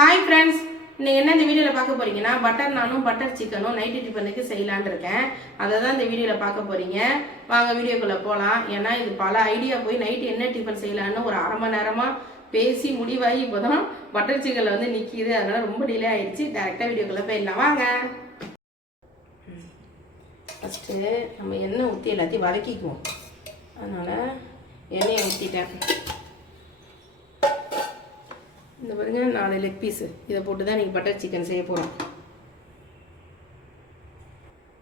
Hi friends, நீங்கள் என்ன இந்த வீடியோவில் பார்க்க போகிறீங்கன்னா பட்டர் நானும் பட்டர் சிக்கனும் நைட்டு டிஃபனுக்கு செய்யலான்னு இருக்கேன். அதை தான் இந்த வீடியோவில் பார்க்க போகிறீங்க. வாங்க வீடியோக்குள்ளே போகலாம். ஏன்னா இது பல ஐடியா போய் நைட்டு என்ன டிஃபன் செய்யலான்னு ஒரு அரை மணி நேரமாக பேசி முடிவாகி இப்போ தான் பட்டர் சிக்கனில் வந்து நிற்கிது. அதனால் ரொம்ப டிலே ஆகிடுச்சு. டேரெக்டாக வீடியோக்குள்ளே போயிடலாம் வாங்க. ஃபஸ்ட்டு நம்ம எண்ணெய் ஊற்றி எல்லாத்தையும் வதக்கிக்குவோம். அதனால் எண்ணெயை ஊற்றிட்டேன். இந்த பாருங்க 4 லெக் பீஸு இதை போட்டு தான் நீங்கள் பட்டர் சிக்கன் செய்ய போகிறோம்.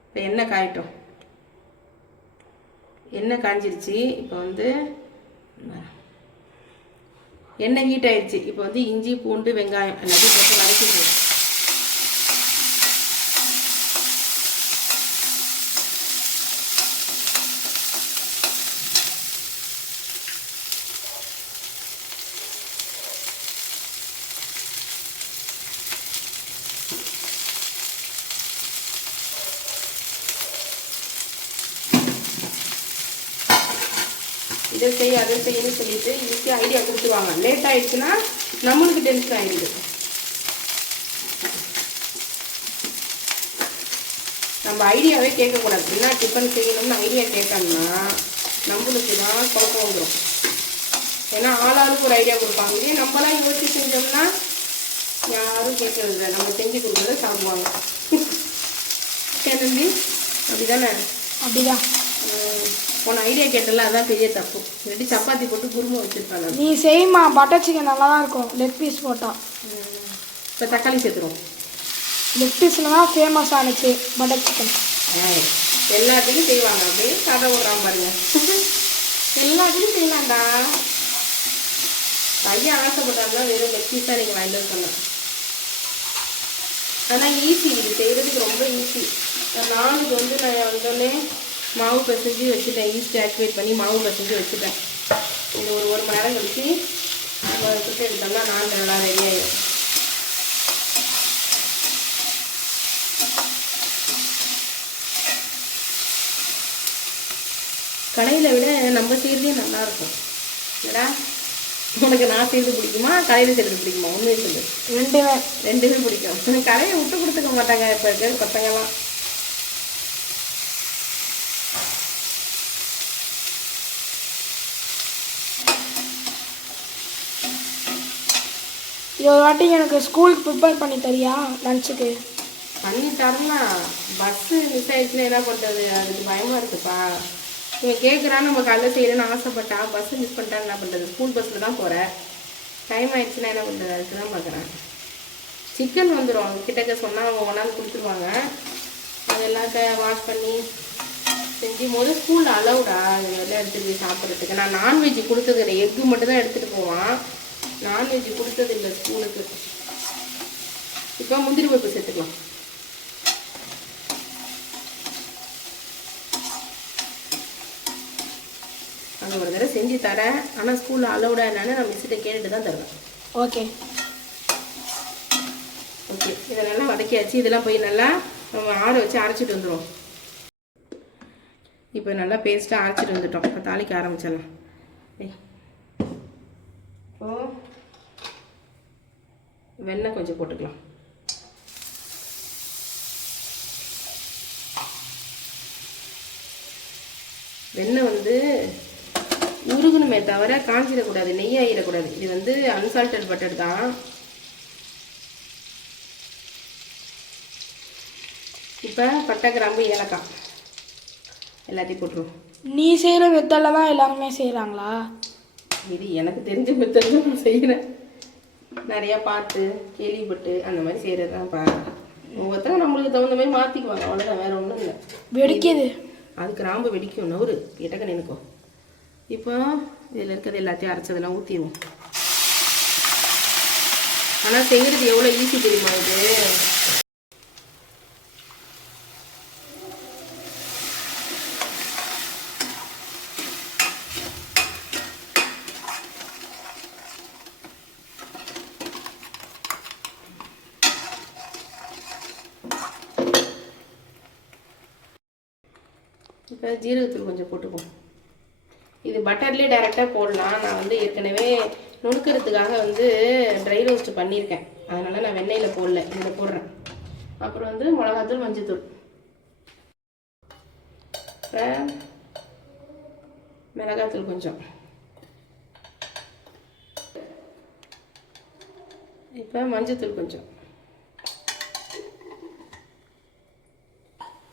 இப்போ எண்ணெய் காயட்டும். எண்ணெய் காஞ்சிருச்சு. இப்போ வந்து எண்ணெய் ஹீட் ஆயிடுச்சு. இப்போ வந்து இஞ்சி பூண்டு வெங்காயம் எல்லாத்தையும் போட்டு வதக்கிடுவோம். இதை செய்ய அதை செய்யணும்னு சொல்லிட்டு இதுக்கு ஐடியா கொடுத்துருவாங்க. லேட் ஆயிடுச்சுன்னா நம்மளுக்கு டென்ஷன் ஆகிடுது. நம்ம ஐடியாவே கேட்கக்கூடாது. என்ன டிஃபன் செய்யணும்னு ஐடியா கேட்டோம்னா நம்மளுக்கு தான் குழப்பம் வந்துடும். ஏன்னா ஆளாளுக்கு ஒரு ஐடியா கொடுப்பாங்க. இதே நம்மளாம் யோசிச்சு செஞ்சோம்னா யாரும் கேட்கறது இல்லை. நம்ம செஞ்சு கொடுக்குறத சாப்பிடுவாங்க. தம்பி அப்படிதானே? அப்படிதான். உன் ஐடியா கேட்டல அதான் பெரிய தப்பு. ரெண்டு சப்பாத்தி போட்டு குருமா வச்சுருப்பாங்க. நீ செய்யுமா, பட்டர் சிக்கன் நல்லா தான் இருக்கும் லெக் பீஸ் போட்டால். இப்போ தக்காளி சேர்த்துருவோம். லெக் பீஸில் தான் ஃபேமஸ் ஆனிச்சு பட்டர் சிக்கன். எல்லாத்துக்கும் செய்வாங்க. அப்படியே கதை விட்றான் பாருங்க. எல்லாத்துக்கும் செய்யலாம்டா. பையன் ஆசைப்பட்டாருன்னா வெறும் லெக் பீஸாக நீங்கள் வாங்கிட்டு பண்ணலாம். ஆனால் ஈஸி, இது செய்கிறதுக்கு ரொம்ப ஈஸி. நாளுக்கு வந்து நான் வந்தோடனே மாவு பசைஞ்சு வச்சுட்டேன். ஈஸ்ட் ஆக்டிவேட் பண்ணி மாவு பசைஞ்சு வச்சுட்டேன். இது ஒரு மணி நேரம் கழிச்சு நம்ம சுட்டு எடுத்தோம்னா நான் நல்லா ரெடி ஆகிடும். கடையில் விட நம்ம செய்கிறதே நல்லாயிருக்கும். இல்லைடா? உனக்கு நான் செய்கிறது பிடிக்குமா கடையில் செய்கிறது பிடிக்குமா? உண்மையை சொல்லு. ரெண்டுமே பிடிக்கும். கடையை விட்டு கொடுத்துக்க மாட்டாங்க இப்போ இருக்கிற பசங்கள்லாம். இது ஒரு வாட்டி எனக்கு ஸ்கூலுக்கு ப்ரிப்பேர் பண்ணி தரியா லஞ்சுக்கு? பண்ணி தரலாம். பஸ்ஸு மிஸ் ஆகிடுச்சுன்னா என்ன பண்ணுறது? அதுக்கு பயமாக இருக்குப்பா. நீங்கள் கேட்குறான்னு நம்ம காலையில் செய்யணும்னு ஆசைப்பட்டா பஸ்ஸு மிஸ் பண்ணிட்டான்னு என்ன பண்ணுறது? ஸ்கூல் பஸ்ஸில் தான் போகிறேன். டைம் ஆகிடுச்சுன்னா என்ன பண்ணுறது? அதுக்கு தான் பார்க்குறேன். சிக்கன் வந்துடும். அவங்க கிட்டக்க சொன்னால் அவங்க ஒன்றாந்து கொடுத்துருவாங்க. அது எல்லாத்தையும் வாஷ் பண்ணி செஞ்சு போது ஸ்கூலில் அலவுடா இதெல்லாம் எடுத்துகிட்டு போய் சாப்பிட்றதுக்கு. நான் நான்வெஜ் கொடுத்தது இல்லை. எக்கு மட்டும் தான் எடுத்துகிட்டு போவான். நான்வெஜ் கொடுத்தது இல்லை ஸ்கூலுக்கு. இப்போ முந்திரி பருப்பு சேர்த்துக்கலாம். அது ஒரு தடவை செஞ்சு தரேன். ஆனால் ஸ்கூலில் அலவுடா என்னன்னு நான் மிஸ்கிட்ட கேட்டுட்டு தான் தருவேன். Okay okay. இதெல்லாம் வதக்கியாச்சு. இதெல்லாம் போய் நல்லா நம்ம ஆற வச்சு அரைச்சிட்டு வந்துடும். இப்போ நல்லா பேஸ்ட்டாக அரைச்சிட்டு வந்துட்டோம். இப்போ தாளிக்க ஆரம்பிச்சிடலாம். இப்போ வெண்ணெய் கொஞ்சம் போட்டுக்கலாம். வெண்ணெய் வந்து உருகணுமே தவிர காஞ்சிடக்கூடாது, நெய் ஆகிடக்கூடாது. இது வந்து அன்சால்டட் பட்டர் தான். இப்போ பட்டை கிராம்பு ஏலக்காய் எல்லாத்தையும் போட்டுருவோம். நீ செய்கிற மெத்தடில் தான் எல்லாருமே செய்கிறாங்களா? இது எனக்கு தெரிஞ்ச மெத்தடில் நான் செய்கிறேன். நிறையா பார்த்து கேள்விப்பட்டு அந்த மாதிரி செய்கிறது தான்ப்பா. ஒவ்வொருத்தங்க நம்மளுக்கு தகுந்த மாதிரி மாற்றிக்குவாங்க. அவ்வளோதான், வேறு ஒன்றும் இல்லை. வெடிக்குது. அது கிராம்பு வெடிக்கும். நவுறு எட்டக்க நினைக்கும். இப்போ இதில் இருக்கிறது எல்லாத்தையும் அரைச்சதெல்லாம் ஊற்றிடுவோம். ஆனால் செய்கிறது எவ்வளோ ஈஸி தெரியுமா இது? இப்போ ஜீரகத்தூள் கொஞ்சம் போட்டுப்போம். இது பட்டர்லேயே டைரெக்டாக போடலாம். நான் வந்து ஏற்கனவே நுணுக்கிறதுக்காக வந்து ட்ரை ரோஸ்ட் பண்ணியிருக்கேன், அதனால் நான் வெண்ணெயில் போடல, இதில் போடுறேன். அப்புறம் வந்து மிளகாத்தூள், மஞ்சத்தூள், இப்போ மிளகாத்தூள் கொஞ்சம், இப்போ மஞ்சத்தூள் கொஞ்சம்,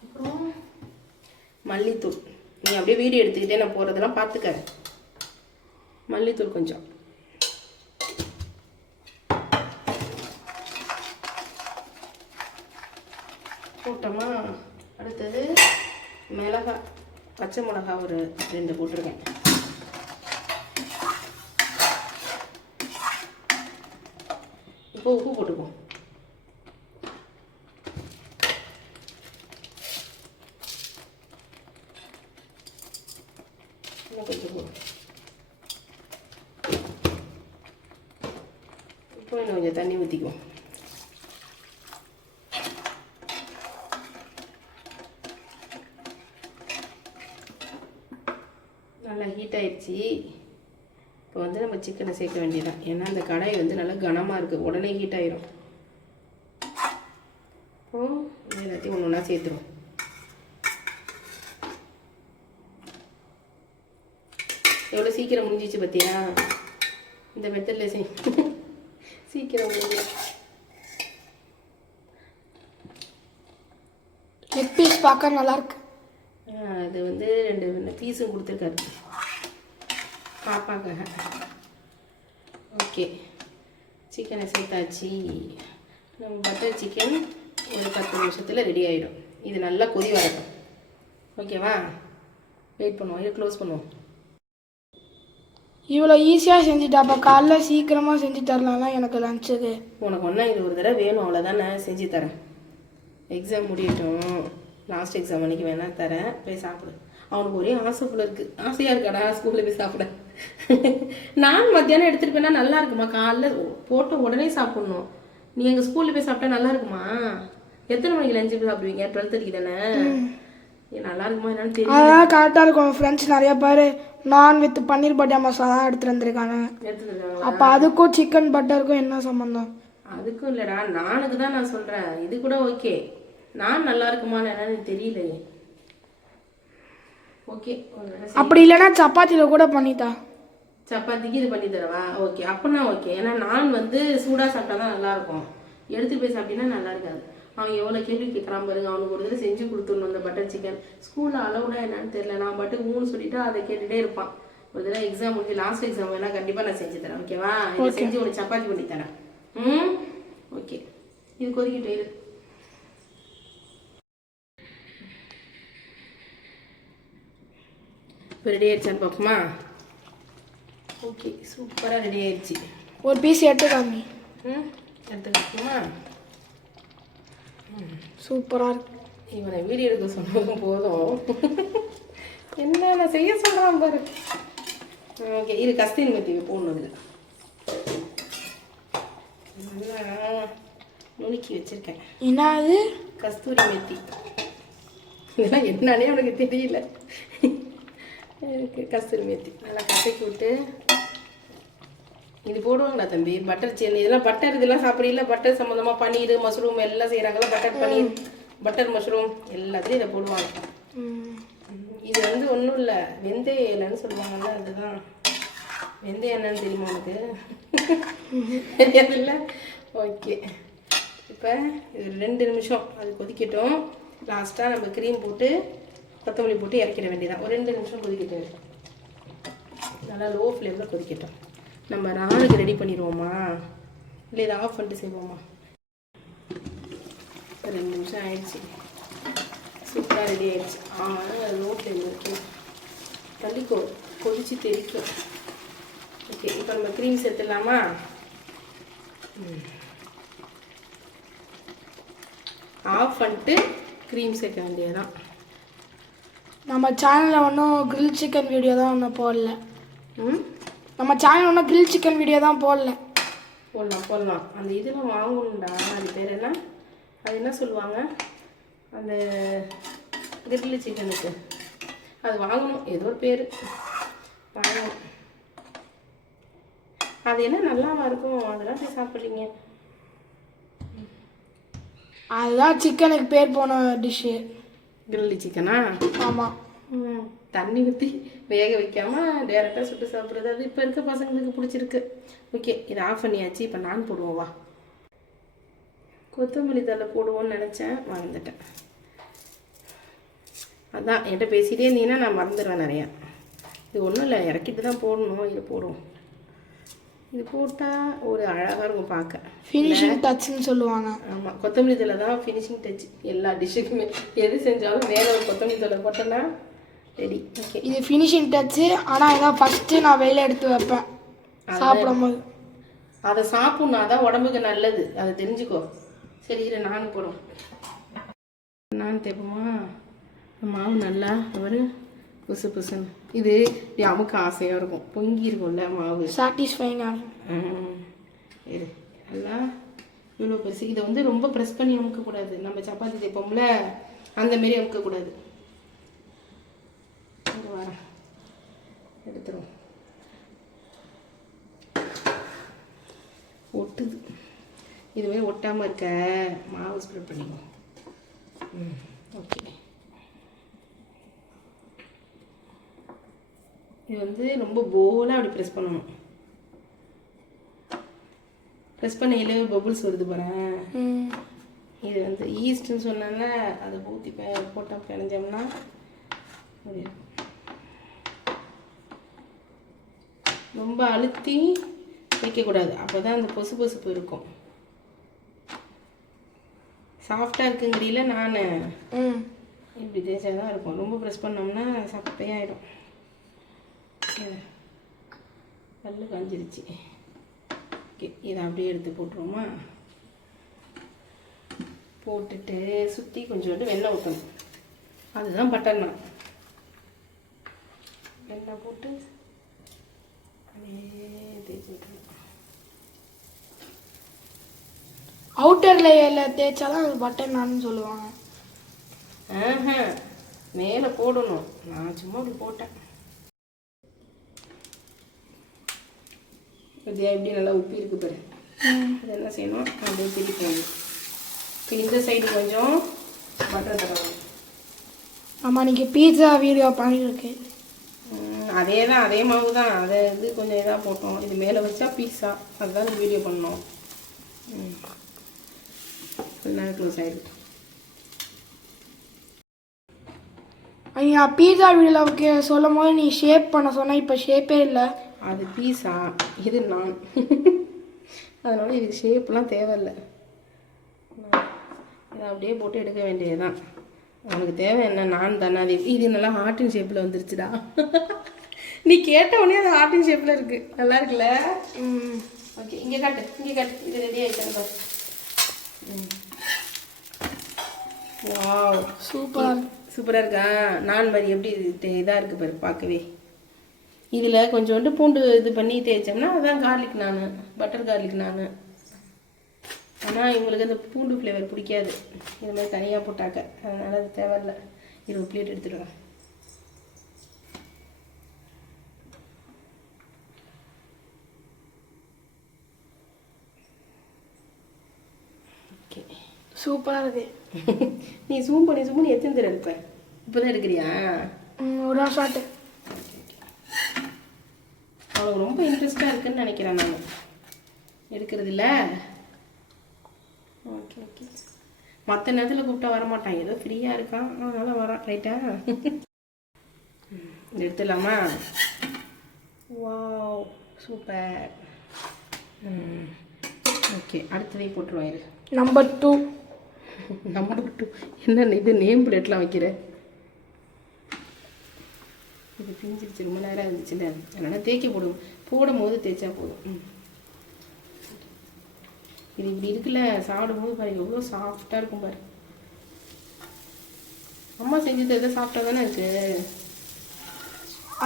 அப்புறம் மல்லித்தூள். நீ அப்படியே வீடியோ எடுத்துக்கிட்டே நான் போகிறதெல்லாம் பார்த்துக்க. மல்லித்தூள் கொஞ்சம், போட்டோமா. அடுத்தது மிளகாய், பச்சை மிளகாய் ஒரு 2 போட்டிருக்கேன். இப்போ உப்பு போட்டுக்குவோம். இன்னும் கொஞ்சம் போடும். இப்போ இன்னும் கொஞ்சம் தண்ணி ஊற்றிக்குவோம். நல்லா ஹீட் ஆயிடுச்சு. இப்போ வந்து நம்ம சிக்கனை சேர்க்க வேண்டியதான். ஏன்னா அந்த கடாய் வந்து நல்லா கனமாக இருக்குது, உடனே ஹீட் ஆயிரும். இப்போ எல்லாத்தையும் ஒன்று ஒன்றா சேர்த்துரும். எவ்வளோ சீக்கிரம் முடிஞ்சிச்சு பார்த்தியா? இந்த மெத்தடில் சீக்கிரம் முடிஞ்சு. லெக் பீஸ் பார்க்க நல்லாயிருக்கு. அது வந்து 2 பீஸும் கொடுத்துருக்காரு பாப்பாக்காக. ஓகே, சிக்கனை சேர்த்தாச்சு. நம்ம பட்டர் சிக்கன் ஒரு 10 நிமிஷத்தில் ரெடி ஆகிடும். இது நல்லா கொதி வரட்டும். ஓகேவா? வெயிட் பண்ணுவோம், இதை க்ளோஸ் பண்ணுவோம். இவ்வளோ ஈஸியாக செஞ்சுட்டாப்பா. காலைல சீக்கிரமாக செஞ்சு தரலாம்ல எனக்கு லஞ்சுக்கு. உனக்கு ஒன்றா இது ஒரு தடவை வேணும், அவ்வளோதான். நான் செஞ்சு தரேன். எக்ஸாம் முடியட்டும், லாஸ்ட் எக்ஸாம் அன்றைக்கி வேணா தரேன், போய் சாப்பிடு. அவனுக்கு ஒரே ஆசை போல இருக்குது. ஆசையாக இருக்காடா ஸ்கூலில் போய் சாப்பிட. நான் மத்தியானம் எடுத்துகிட்டு போனால் நல்லா இருக்குமா? காலைல போட்டு உடனே சாப்பிட்ணும். நீ எங்கள் ஸ்கூலில் போய் சாப்பிட்டா நல்லா இருக்குமா? எத்தனை மணிக்கு லஞ்சு போய் சாப்பிடுவீங்க? 12:30 தானே? நல்லா இருக்குமா என்னன்னு தெரியும். அதான் கரெக்டாக இருக்கும். ஃப்ரெண்ட்ஸ் நிறையா பேர் நான் வித் பன்னீர் பட்டர் மசாலா எடுத்துகிட்டு வந்திருக்காங்க. அப்போ அதுக்கும் சிக்கன் பட்டருக்கும் என்ன சம்மந்தம்? அதுக்கும் இல்லைடா, நானுக்கு தான் நான் சொல்கிறேன். இது கூட ஓகே. நான் நல்லா இருக்குமான்னு என்னன்னு தெரியலையே. ஓகே, அப்படி இல்லைன்னா சப்பாத்தியில் கூட பண்ணித்தா. சப்பாத்திக்கு இது பண்ணி தரவா? ஓகே, அப்போனா ஓகே. ஏன்னா நான் வந்து சூடாக சாப்பிட்டா தான் நல்லாயிருக்கும். எடுத்துகிட்டு போய் சாப்பிட்டீங்கன்னா நல்லா இருக்காது. அவன் எவ்வளோ கேள்வி கேட்குறான் பாருங்க. அவனுக்கு ஒரு தடவை செஞ்சு கொடுத்துடணும் அந்த பட்டர் சிக்கன். ஸ்கூலில் அளவுடா என்னன்னு தெரியல. நான் பாட்டுக்கு 3 சொல்லிவிட்டு அதை கேட்டுகிட்டே இருப்பான். ஒரு தடவை எக்ஸாம் முடிஞ்சு லாஸ்ட் எக்ஸாம் வேணா கண்டிப்பாக நான் செஞ்சு தரேன். ஓகேவா? இதை செஞ்சு ஒரு சப்பாத்தி பண்ணி தரேன். ஓகே, இது கொதிக்கிட்டே இரு. இப்போ ரெடி ஆயிடுச்சான்னு பார்ப்போமா? ஓகே, சூப்பராக ரெடி ஆயிடுச்சு. ஒரு பீஸ் எடுத்துக்காமி. எடுத்துக்கோமா? சூப்பராக இருக்கு. இவனை வீடியோ எடுக்க சொன்னதும் போதும், என்ன நான் செய்ய சொல்கிறான் பாரு. ஓகே, இது கஸ்தூரி மெத்தி போடணும். நல்லா நுணுக்கி வச்சுருக்கேன். என்ன அது? கஸ்தூரி மெத்தி. இதெல்லாம் என்னன்னே உனக்கு தெரியல. கஸ்தூரி மெத்தி நல்லா கசக்கி விட்டு இது போடுவாங்களா தம்பி? பட்டர் சிக்கன் இதெல்லாம் பட்டர் இதெல்லாம் சாப்பிடல. பட்டர் சம்மந்தமாக பன்னீர், மஷ்ரூம் எல்லாம் செய்கிறாங்களா? பட்டர் பன்னீர், பட்டர் மஷ்ரூம் எல்லாத்துலேயும் இதை போடுவாங்க. இது வந்து ஒன்றும் இல்லை, வெந்தய இலைன்னு சொல்லுவாங்கல்ல, அதுதான். வெந்தயம் என்னன்னு தெரியுமா உனக்கு? தெரியாதுல்ல? ஓகே, இப்போ இது 2 நிமிஷம் அது கொதிக்கட்டும். லாஸ்ட்டாக நம்ம க்ரீம் போட்டு கொத்தமல்லி போட்டு இறக்கிட வேண்டியதான். ஒரு 2 நிமிஷம் கொதிக்கட்டும். நல்லா லோ ஃப்ளேமில் கொதிக்கட்டும். நம்ம நானுக்கு ரெடி பண்ணிடுவோமா இல்லை இதை ஆஃப் பண்ணிட்டு செய்வோமா? 2 நிமிஷம் ஆயிடுச்சு. சூப்பராக ரெடி ஆயிடுச்சு. லோ ஃப்ளேமில் இருக்கு. தள்ளிக்கோ, கொதிச்சு தெரிக்கும். ஓகே, இப்போ நம்ம க்ரீம் சேர்த்துடலாமா? ஆஃப் பண்ணிட்டு க்ரீம் சேர்க்க வேண்டியதுதான். நம்ம சேனலில் ஒன்றும் கிரில் சிக்கன் வீடியோ தான் ஒன்றும் போடல. நம்ம சேனல் ஒன்றும் கிரில் சிக்கன் வீடியோ தான் போடல. போடலாம். அந்த இதெல்லாம் வாங்கணும்டா. அது பேர் என்ன? அது என்ன சொல்லுவாங்க? அந்த கிரில் சிக்கனுக்கு அது வாங்கணும். ஏதோ ஒரு பேர் வாங்கணும். அது என்ன நல்லாவா இருக்கும்? அதெல்லாம் போய் சாப்பிட்றீங்க. அதுதான் சிக்கனுக்கு பேர் போன டிஷ்ஷு. கிரில்லி சிக்கனா? ஆமாம். தண்ணி ஊற்றி வேக வைக்காமல் டேரெக்டாக சுட்டு சாப்பிட்றது அது இப்போ இருக்க பசங்களுக்கு பிடிச்சிருக்கு. ஓகே, இதை ஆஃப் பண்ணியாச்சு. இப்போ நான் போடுவோம் வா. கொத்தமல்லி தழை போடுவோன்னு நினச்சேன், மறந்துட்டேன். அதான் என்கிட்ட பேசிகிட்டே இருந்தீங்கன்னா நான் மறந்துடுவேன் நிறையா. இது ஒன்றும் இல்லை, இறக்கிட்டு தான் போடணும். இது போடுவோம். இது போட்டால் ஒரு அழகாக இருக்கும் பார்க்க. ஃபினிஷிங் டச்சுன்னு சொல்லுவாங்க. ஆமாம், கொத்தமல்லி தழை தான் ஃபினிஷிங் டச். எல்லா டிஷ்ஷுக்குமே எது செஞ்சாலும் மேலே ஒரு கொத்தமல்லி தழை போட்டோன்னா ரெடி. ஓகே, இது ஃபினிஷிங் டச்சு. ஆனால் இதான் ஃபஸ்ட்டு நான் வெளில எடுத்து வைப்பேன் சாப்பிடும்போது. அதை சாப்பிட்ணும், அதான் உடம்புக்கு நல்லது, அதை தெரிஞ்சுக்கோ. சரி, இதை நானும் போடுவோம். நான் தேப்போமா? மாவு நல்லா ஒரு புசு புசுன்னு. இது அமுக்கு ஆசையாக இருக்கும், பொங்கி இருக்கும்ல மாவு, சாட்டிஸ்ஃபைங்காக இருக்கும். இது நல்லா இவ்வளோ பெருசு. இதை வந்து ரொம்ப ப்ரெஸ் பண்ணி அமுக்கக்கூடாது. நம்ம சப்பாத்தி தேப்போம்ல அந்தமாரி அமுக்கக்கூடாது. வரேன், எடுத்துருவோம். ஒட்டுது. இதுவே ஒட்டாமல் இருக்க மாவு ஸ்ப்ரெட் பண்ணிக்குவோம். ஓகே, இது வந்து ரொம்ப போலாக அப்படி ப்ரெஸ் பண்ணணும். ப்ரெஸ் பண்ண இலவே பபுள்ஸ் வருது பாருங்க. இது வந்து ஈஸ்ட்னு சொன்னால அதை ஊற்றி போட்டால் பிணைஞ்சோம்னா ரொம்ப அழுத்தி வைக்கக்கூடாது, அப்போ தான் அந்த பொசு பொசுப்பு இருக்கும். சாஃப்டாக இருக்குங்கிறீல நான் இப்படி தேய்ச்சா தான் இருக்கும். ரொம்ப ப்ரெஸ் பண்ணோம்னா சப்பையாயிடும். பல்லு காஞ்சிருச்சு. ஓகே, இதை அப்படியே எடுத்து போட்டுருவோமா? போட்டுட்டு சுற்றி கொஞ்சோண்டு வெண்ணெய் ஊற்றணும். அதுதான் பட்டர்னா. வெண்ணெய் போட்டு அப்படியே தேய்ச்சி விட்டுருவோம். அவுட்டர் லேயரில் தேய்ச்சாதான் அது பட்டர் நான்னு சொல்லுவாங்க. மேலே போடணும். நான் சும்மா அப்படி போட்டேன். இது எப்படி நல்லா உப்பி இருக்கு பாரு. அது என்ன செய்யணும், அப்படியே திருப்பணும். இப்போ இந்த சைடு கொஞ்சம் பட்டர் தடவணும். ஆமாம், நீங்கள் பீட்சா வீடியோ பண்ணியிருக்கேன். அதே தான், அதே மாவு தான். அதை இது கொஞ்சம் இதாக போட்டோம். இது மேலே வச்சா பீட்சா, அதுதான் இந்த வீடியோ பண்ணோம். நேரம் க்ளோஸ் ஆகிடுது. நான் பீட்சா வீடியோவுக்கு சொல்லும் போது நீ ஷேப் பண்ண சொன்ன, இப்போ ஷேப்பே இல்லை. அது பீஸா, இது நான். அதனால் இது ஷேப்லாம் தேவையில்லை. இதை அப்படியே போட்டு எடுக்க வேண்டியதுதான். உனக்கு தேவை என்ன, நான் தானே. அது இது நல்லா ஹார்ட்டின் ஷேப்பில் வந்துருச்சுடா. நீ கேட்ட உடனே அது ஹார்ட்டின் ஷேப்பில் இருக்குது. நல்லா இருக்குல்ல? ஓகே, இங்கே காட்டு, இங்கே காட்டு. இது ரெடி ஆகிட்டாங்க. வாவ், சூப்பராக இருக்கா? நான் மாதிரி எப்படி இதாக இருக்குது பாரு பார்க்கவே. இதில் கொஞ்சோண்டு பூண்டு இது பண்ணி தேய்ச்சோம்னா அதுதான் கார்லிக் நான், பட்டர் கார்லிக் நான். ஆனால் இவங்களுக்கு அந்த பூண்டு ஃப்ளேவர் பிடிக்காது, இது மாதிரி தனியாக போட்டாக்க. அதனால் அது தேவையில்லை. இது ஒரு பிளேட் எடுத்துடுவேன். ஓகே, சூப்பராக இருக்கு. நீ ஜூம் பண்ணி எத்தனை தடவை எடுப்ப? இப்போ தான் எடுக்கிறியா? ஒரு ஷாட்டு. அவளுக்கு ரொம்ப இன்ட்ரெஸ்டாக இருக்குன்னு நினைக்கிறேன் நான் எடுக்கிறது இல்லை. ஓகே ஓகே, மற்ற நேரத்தில் கூப்பிட்டா வரமாட்டான், ஏதோ ஃப்ரீயாக இருக்கான், அதனால் வரான். ரைட்டா? எடுத்துடலாமா? Wow, super. ஓகே, அடுத்ததை போட்டுருவாரு. நம்பர் 2. நம்பர் 2 என்ன இது நேம் பிளேட்லாம் வைக்கிற? இது பிஞ்சிருச்சு, ரொம்ப நேரம் இருந்துச்சுல்ல, அதனால் தேய்க்க போடும் போது தேய்ச்சா போதும். இது இப்படி இருக்குல்ல, சாப்பிடும்போது பாரு எவ்வளோ சாஃப்டாக இருக்கும் பாரு. அம்மா செஞ்சது எதோ சாஃப்டாக தானே இருக்குது.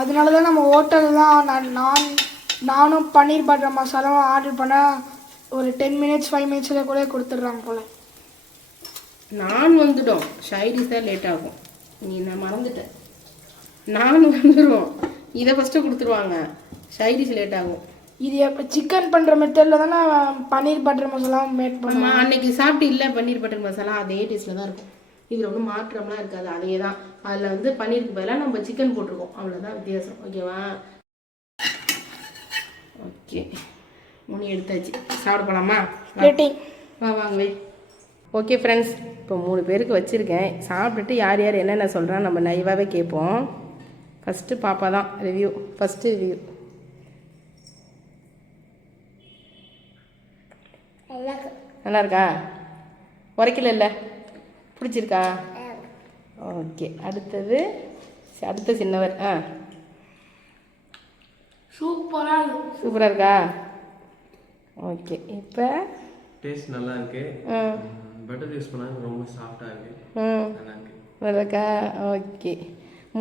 அதனால தான் நம்ம ஹோட்டலில் தான் நானும் பன்னீர் பட்டர் மசாலாவும் ஆர்டர் பண்ணால் ஒரு 10 மினிட்ஸ் 5 மினிட்ஸில் கூட கொடுத்துட்றாங்க போல். நான் வந்துட்டோம், ஷைடிஸ் தான் லேட் ஆகும். நான் மறந்துட்டேன். நான் வந்துடுவோம், இதை ஃபஸ்ட்டு கொடுத்துருவாங்க, ஷைடிஸ் லேட் ஆகும். இது எப்போ சிக்கன் பண்ணுற மெத்தடில் தான் நான் பன்னீர் பட்டர் மசாலா மேக் பண்ணுவேன். ஆமாம், அன்னைக்கு சாப்பிட்டு இல்லை பன்னீர் பட்டர் மசாலா அதே டேஸ்ட்டில் தான் இருக்கும். இதில் ஒன்றும் மாற்றம்லாம் இருக்காது, அதே தான். அதில் வந்து பன்னீருக்கு பதிலாக நம்ம சிக்கன் போட்டிருக்கோம், அவ்வளோதான் வித்தியாசம். ஓகேவா? ஓகே, 3 எடுத்தாச்சு. சாப்பிட போகலாமா? வாங்கவே. ஓகே ஃப்ரெண்ட்ஸ், இப்போ 3 பேருக்கு வச்சுருக்கேன். சாப்பிட்டுட்டு யார் யார் என்னென்ன சொல்கிறான்னு நம்ம லைவாகவே கேட்போம். ஃபஸ்ட்டு பாப்பா தான் ரிவ்யூ. First review. நல்லா இருக்கா? உரைக்கல இல்லை? பிடிச்சிருக்கா? ஓகே, அடுத்த சின்னவர். சூப்பராக இருக்கா? ஓகே, இப்போ டேஸ்ட் நல்லா இருக்கு. பட்டர் யூஸ் பண்ணாங்க, ரொம்ப சாஃப்டாக இருக்கு. நல்லா இருக்கா? ஓகே,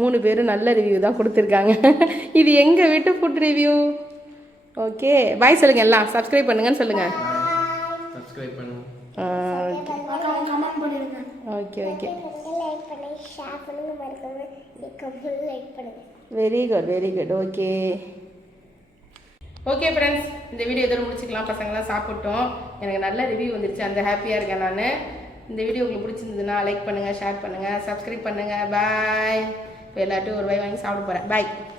3 பேரும் நல்ல ரிவ்யூ தான் கொடுத்துருக்காங்க. இது எங்கள் வீட்டு ஃபுட் ரிவ்யூ. ஓகே, பாய் சொல்லுங்கள், எல்லாம் சப்ஸ்கிரைப் பண்ணுங்கன்னு சொல்லுங்கள். சப்ஸ்கிரைப் பண்ணுங்க. Okay okay, very good very good. Okay okay friends, இந்த வீடியோ இதோட முடிச்சுக்கலாம். பசங்களாம் சாப்பிட்டோம், எனக்கு நல்ல ரிவ்யூ வந்துருச்சு, அந்த ஹாப்பியாக இருக்கேன் நான். இந்த வீடியோ உங்களுக்கு பிடிச்சிருந்ததுன்னா லைக் பண்ணுங்கள், ஷேர் பண்ணுங்கள், சப்ஸ்கிரைப் பண்ணுங்கள். பாய். இப்போ எல்லாட்டும் ஒரு வாய் வாங்கி சாப்பிட போகிறேன். பாய்.